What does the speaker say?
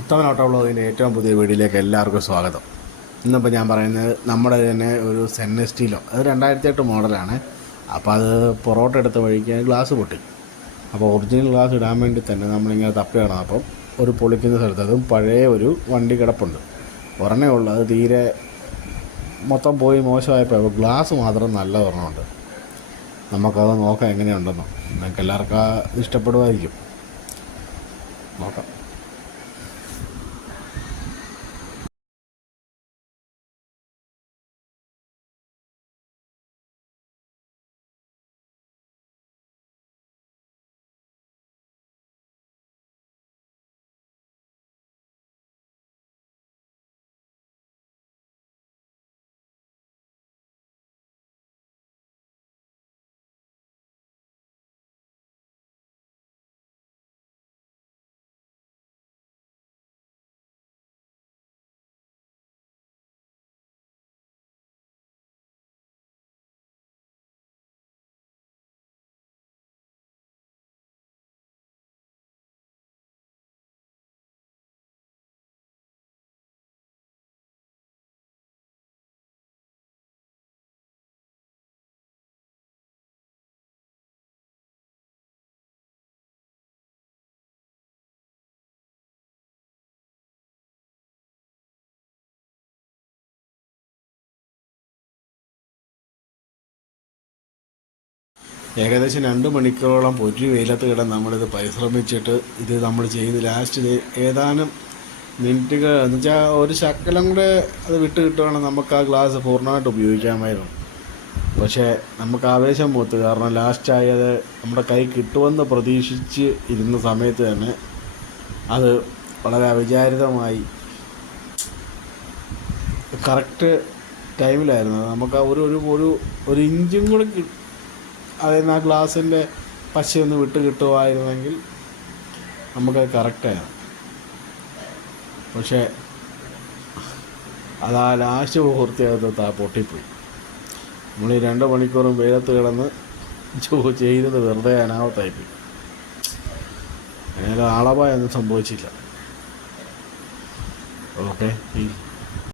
ഉത്തമൻ auto ബ്ലോഗിന്റെ ഏറ്റവും പുതിയ വീഡിയോയിലേക്ക് എല്ലാവർക്കും സ്വാഗതം. ഇന്നിപ്പോൾ ഞാൻ പറയുന്നത് നമ്മുടെ തന്നെ ഒരു സെന്നസ്റ്റീലോ അത് രണ്ടായിരത്തി എട്ട് മോഡലാണ്. അപ്പോൾ അത് പൊറോട്ട എടുത്ത വഴിക്ക് ഗ്ലാസ് പൊട്ടി. അപ്പോൾ ഒറിജിനൽ ഗ്ലാസ് ഇടാൻ വേണ്ടി തന്നെ നമ്മളിങ്ങനെ തപ്പി കിടന്നപ്പം ഒരു പൊളിക്കുന്ന സ്ഥലത്ത് അതും പഴയ ഒരു വണ്ടി കിടപ്പുണ്ട്. ഒരെണ്ണേ ഉള്ളൂ. അത് തീരെ മൊത്തം പോയി മോശമായപ്പോൾ അപ്പോൾ ഗ്ലാസ് മാത്രം നല്ല ഒരെണ്ണമുണ്ട് നമുക്കത് നോക്കാം എങ്ങനെയുണ്ടെന്നോ. നിങ്ങൾക്ക് എല്ലാവർക്കും ഇഷ്ടപ്പെടുമായിരിക്കും. നോക്കാം. ഏകദേശം രണ്ട് മണിക്കൂറോളം പൊരി വെയിലത്ത് കിടന്ന് നമ്മളിത് പരിശ്രമിച്ചിട്ട് ഇത് നമ്മൾ ചെയ്ത് ലാസ്റ്റ് ഏതാനും മിനിറ്റുകൾ എന്ന് വെച്ചാൽ ഒരു ശക്കലം കൂടെ അത് വിട്ട് കിട്ടുകയാണെങ്കിൽ നമുക്ക് ആ ഗ്ലാസ് പൂർണമായിട്ട് ഉപയോഗിക്കാമായിരുന്നു. പക്ഷേ നമുക്ക് ആവേശം മൂത്ത് കാരണം ലാസ്റ്റ് അത് നമ്മുടെ കൈ കിട്ടുമെന്ന് പ്രതീക്ഷിച്ച് ഇരുന്ന സമയത്ത് തന്നെ അത് വളരെ അവിചാരിതമായി കറക്റ്റ് ടൈമിലായിരുന്നു നമുക്ക് ഒരു ഒരു ഒരു ഇഞ്ചും കൂടെ അതായത് ആ ഗ്ലാസിന്റെ പശയൊന്ന് വിട്ട് കിട്ടുമായിരുന്നെങ്കിൽ നമുക്കത് കറക്റ്റായിരുന്നു പക്ഷേ അത് ആ ലാസ്റ്റ് മുഹൂർത്തിയകത്ത് ആ പൊട്ടിപ്പോയി. നമ്മൾ ഈ രണ്ട് മണിക്കൂറും വെയിലത്ത് കിടന്ന് ചെയ്തത് വെറുതെ അനാവത്തായിപ്പോയി. അങ്ങനെ ആളപായൊന്നും സംഭവിച്ചില്ല. ഓക്കെ